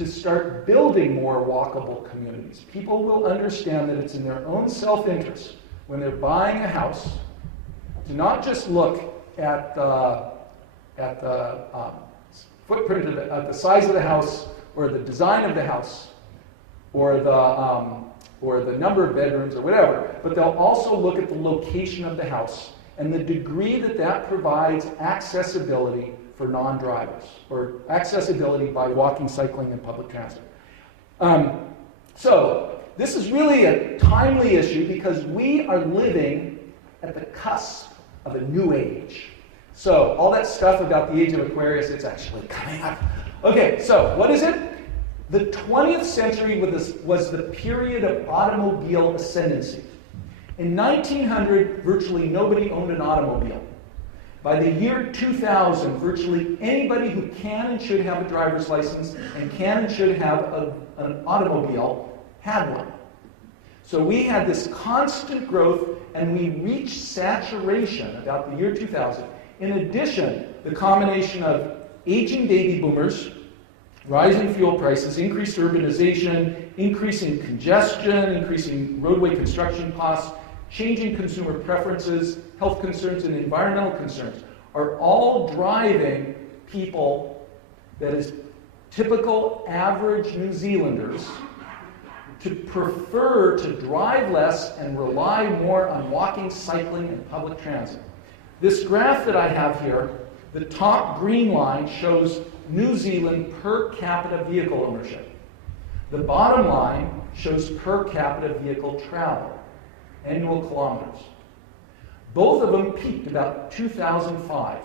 to start building more walkable communities. People will understand that it's in their own self-interest when they're buying a house to not just look at the footprint of at the size of the house, or the design of the house, or the number of bedrooms, or whatever, but they'll also look at the location of the house and the degree that that provides accessibility for non-drivers, or accessibility by walking, cycling, and public transit. So this is really a timely issue because we are living at the cusp of a new age. So all that stuff about the age of Aquarius, it's actually coming up. Okay, so what is it? The 20th century was the period of automobile ascendancy. In 1900, virtually nobody owned an automobile. By the year 2000, virtually anybody who can and should have a driver's license and can and should have an automobile had one. So we had this constant growth, and we reached saturation about the year 2000. In addition, the combination of aging baby boomers, rising fuel prices, increased urbanization, increasing congestion, increasing roadway construction costs, changing consumer preferences, health concerns, and environmental concerns are all driving people, that is typical average New Zealanders, to prefer to drive less and rely more on walking, cycling, and public transit. This graph that I have here, the top green line shows New Zealand per capita vehicle ownership. The bottom line shows per capita vehicle travel, annual kilometers. Both of them peaked about 2005.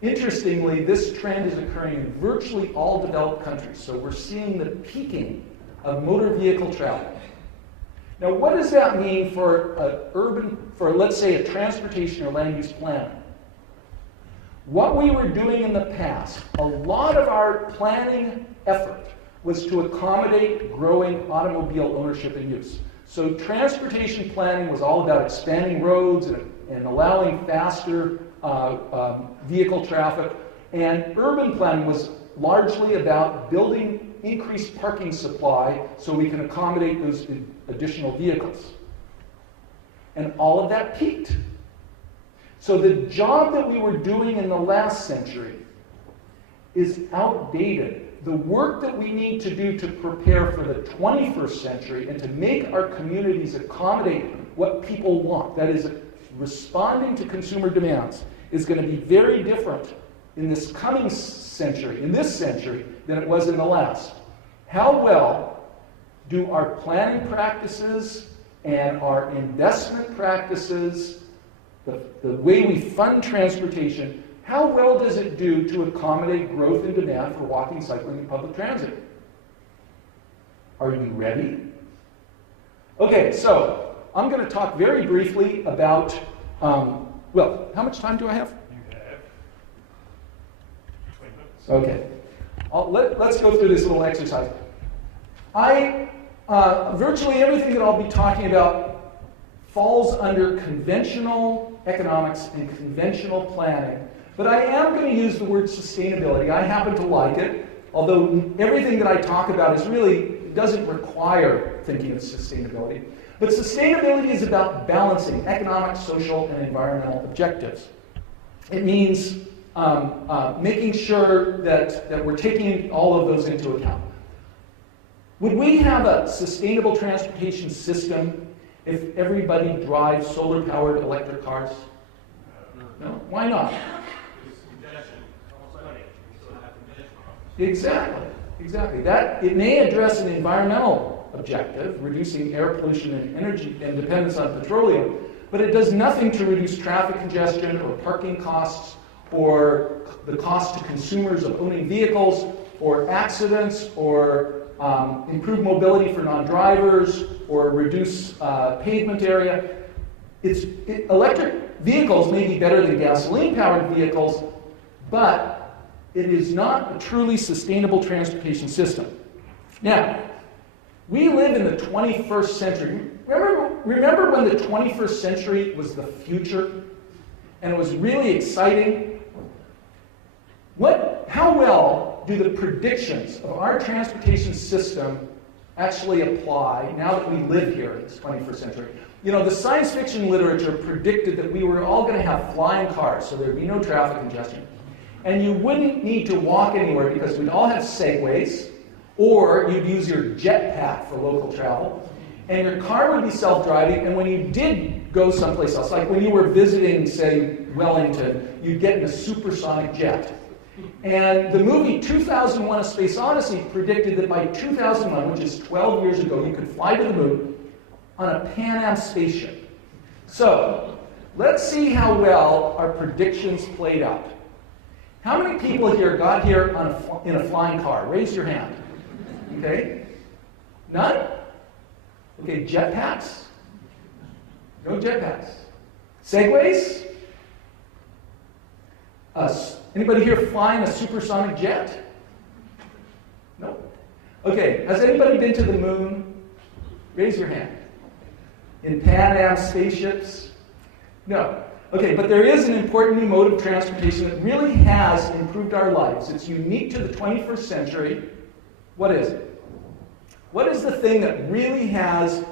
Interestingly, this trend is occurring in virtually all developed countries, so we're seeing the peaking of motor vehicle travel. Now, what does that mean for let's say, a transportation or land use plan? What we were doing in the past, a lot of our planning effort was to accommodate growing automobile ownership and use. So transportation planning was all about expanding roads and allowing faster vehicle traffic, and urban planning was largely about building increased parking supply so we can accommodate those additional vehicles. And all of that peaked. So the job that we were doing in the last century is outdated. The work that we need to do to prepare for the 21st century and to make our communities accommodate what people want, that is, responding to consumer demands, is going to be very different in this coming century, in this century, than it was in the last. How well do our planning practices and our investment practices, the way we fund transportation, how well does it do to accommodate growth in demand for walking, cycling, and public transit? Are you ready? Okay, so I'm going to talk very briefly about, well, how much time do I have? You have 20 minutes. Okay. Let's go through this little exercise. Virtually everything that I'll be talking about falls under conventional economics and conventional planning. But I am going to use the word sustainability. I happen to like it, although everything that I talk about doesn't require thinking of sustainability. But sustainability is about balancing economic, social, and environmental objectives. It means making sure that we're taking all of those into account. Would we have a sustainable transportation system if everybody drives solar-powered electric cars? No? Why not? Exactly. It may address an environmental objective, reducing air pollution and energy and dependence on petroleum, but it does nothing to reduce traffic congestion or parking costs or the cost to consumers of owning vehicles or accidents or improve mobility for non-drivers or reduce pavement area. Electric vehicles may be better than gasoline-powered vehicles, but it is not a truly sustainable transportation system. Now, we live in the 21st century. Remember when the 21st century was the future and it was really exciting? How well do the predictions of our transportation system actually apply now that we live here in this 21st century? You know, the science fiction literature predicted that we were all going to have flying cars, so there'd be no traffic congestion. And you wouldn't need to walk anywhere because we'd all have segways, or you'd use your jetpack for local travel. And your car would be self-driving, and when you did go someplace else, like when you were visiting, say, Wellington, you'd get in a supersonic jet. And the movie 2001: A Space Odyssey predicted that by 2001, which is 12 years ago, you could fly to the moon on a Pan Am spaceship. So, let's see how well our predictions played out. How many people here got here in a flying car? Raise your hand. Okay? None? Okay, jetpacks? No jetpacks. Segways? Anybody here flying a supersonic jet? No. Okay, has anybody been to the moon? Raise your hand. In Pan Am spaceships? No. Okay, but there is an important new mode of transportation that really has improved our lives. It's unique to the 21st century. What is it? What is the thing that really has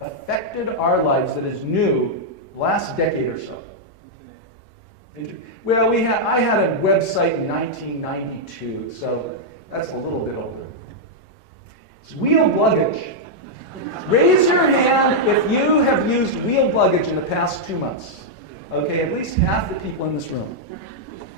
affected our lives that is new the last decade or so? Well, I had a website in 1992, so that's a little bit older. It's wheeled luggage. Raise your hand if you have used wheeled luggage in the past 2 months. Okay, at least half the people in this room.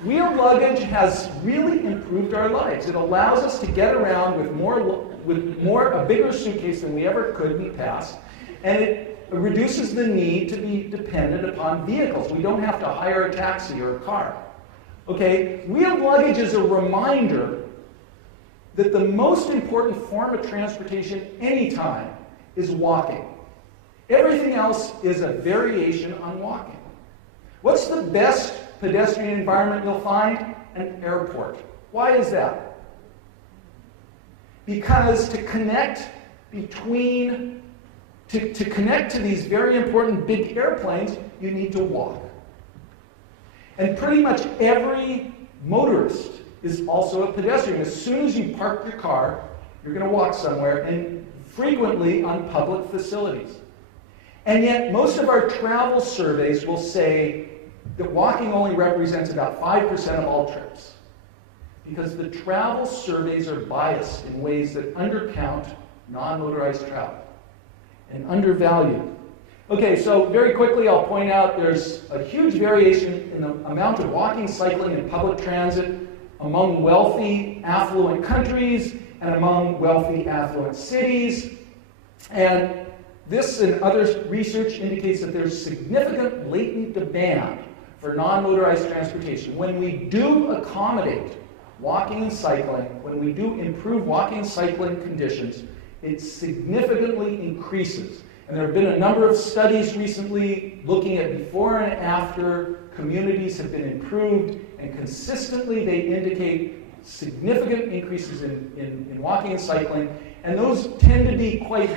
Wheeled luggage has really improved our lives. It allows us to get around with a bigger suitcase than we ever could in the past, and it reduces the need to be dependent upon vehicles. We don't have to hire a taxi or a car. Okay, wheeled luggage is a reminder that the most important form of transportation anytime is walking. Everything else is a variation on walking. What's the best pedestrian environment you'll find? An airport. Why is that? Because to connect to these very important big airplanes, you need to walk. And pretty much every motorist is also a pedestrian. As soon as you park your car, you're going to walk somewhere, and frequently on public facilities. And yet, most of our travel surveys will say that walking only represents about 5% of all trips, because the travel surveys are biased in ways that undercount non-motorized travel and undervalue. Okay, so very quickly I'll point out there's a huge variation in the amount of walking, cycling, and public transit among wealthy, affluent countries and among wealthy, affluent cities. And this and other research indicates that there's significant latent demand for non-motorized transportation. When we do accommodate walking and cycling, when we do improve walking and cycling conditions, it significantly increases. And there have been a number of studies recently looking at before and after communities have been improved, and consistently they indicate significant increases in walking and cycling, and those tend to be quite,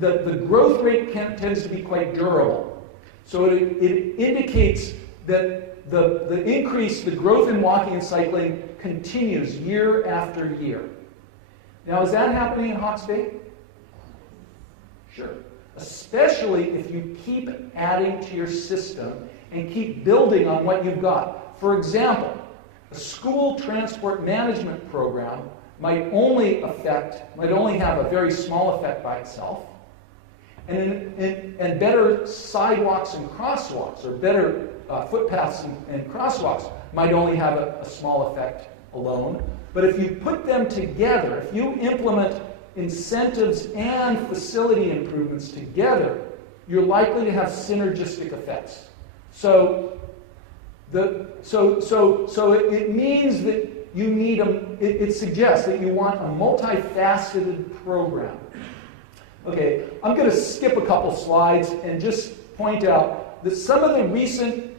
the growth rate tends to be quite durable. So it indicates that the increase, the growth in walking and cycling continues year after year. Now, is that happening in Hawke's Bay? Sure. Especially if you keep adding to your system and keep building on what you've got. For example, a school transport management program might only have a very small effect by itself. And better sidewalks and crosswalks, or better footpaths and crosswalks, might only have a small effect alone. But if you put them together, if you implement incentives and facility improvements together, you're likely to have synergistic effects. So it means that you need it suggests that you want a multifaceted program. Okay, I'm going to skip a couple slides and just point out that some of the recent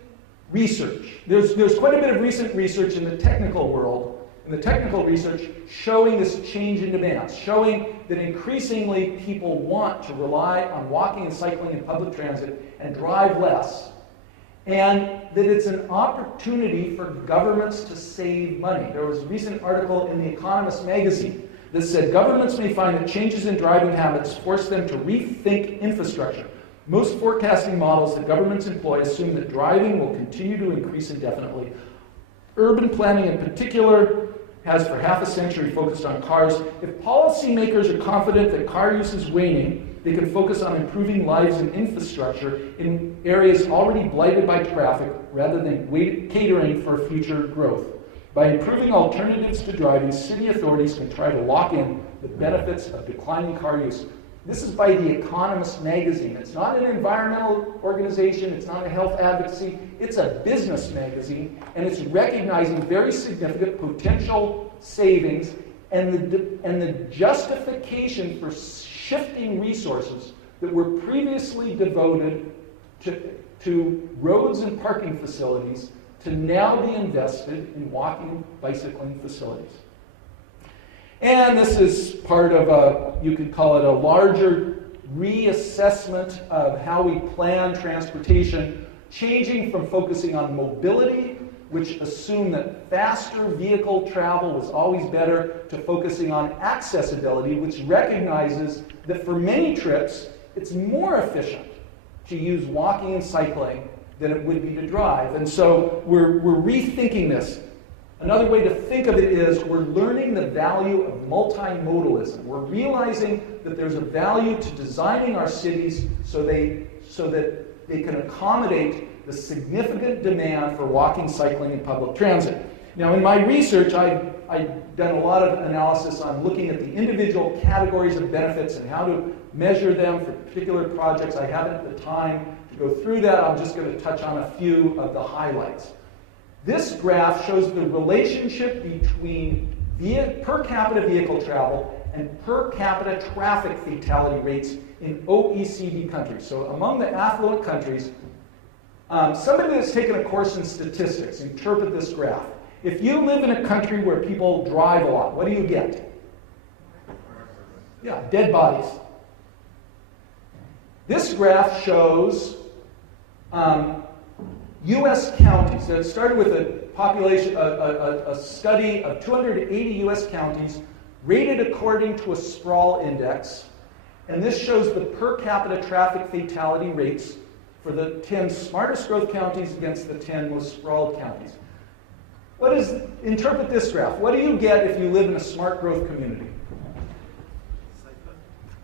research, there's quite a bit of recent research in the technical world, in the technical research, showing this change in demands, showing that increasingly people want to rely on walking and cycling and public transit and drive less. and that it's an opportunity for governments to save money. There was a recent article in The Economist magazine that said governments may find that changes in driving habits force them to rethink infrastructure. Most forecasting models that governments employ assume that driving will continue to increase indefinitely. Urban planning in particular has for half a century focused on cars. If policymakers are confident that car use is waning, they can focus on improving lives and infrastructure in areas already blighted by traffic rather than catering for future growth. By improving alternatives to driving, city authorities can try to lock in the benefits of declining car use. This is by The Economist magazine. It's not an environmental organization, it's not a health advocacy, it's a business magazine, and it's recognizing very significant potential savings and the justification for shifting resources that were previously devoted to roads and parking facilities to now be invested in walking, bicycling facilities. And this is part of you could call it a larger reassessment of how we plan transportation, changing from focusing on mobility, which assumed that faster vehicle travel was always better, to focusing on accessibility, which recognizes that for many trips, it's more efficient to use walking and cycling than it would be to drive. And so we're rethinking this. Another way to think of it is we're learning the value of multimodalism. We're realizing that there's a value to designing our cities so that they can accommodate the significant demand for walking, cycling, and public transit. Now, in my research, I've done a lot of analysis on looking at the individual categories of benefits and how to measure them for particular projects. I haven't the time to go through that. I'm just going to touch on a few of the highlights. This graph shows the relationship between per capita vehicle travel and per capita traffic fatality rates in OECD countries. So among the affluent countries, somebody that's taken a course in statistics, interpret this graph. If you live in a country where people drive a lot, what do you get? Yeah, dead bodies. This graph shows U.S. counties. So it started with a population, a study of 280 U.S. counties rated according to a sprawl index. And this shows the per capita traffic fatality rates for the 10 smartest growth counties against the 10 most sprawled counties. Interpret this graph. What do you get if you live in a smart growth community?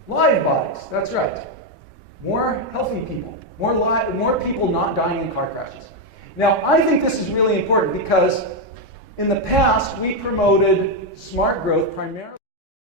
Live bodies, that's right. More healthy people. More people not dying in car crashes. Now, I think this is really important because in the past, we promoted smart growth primarily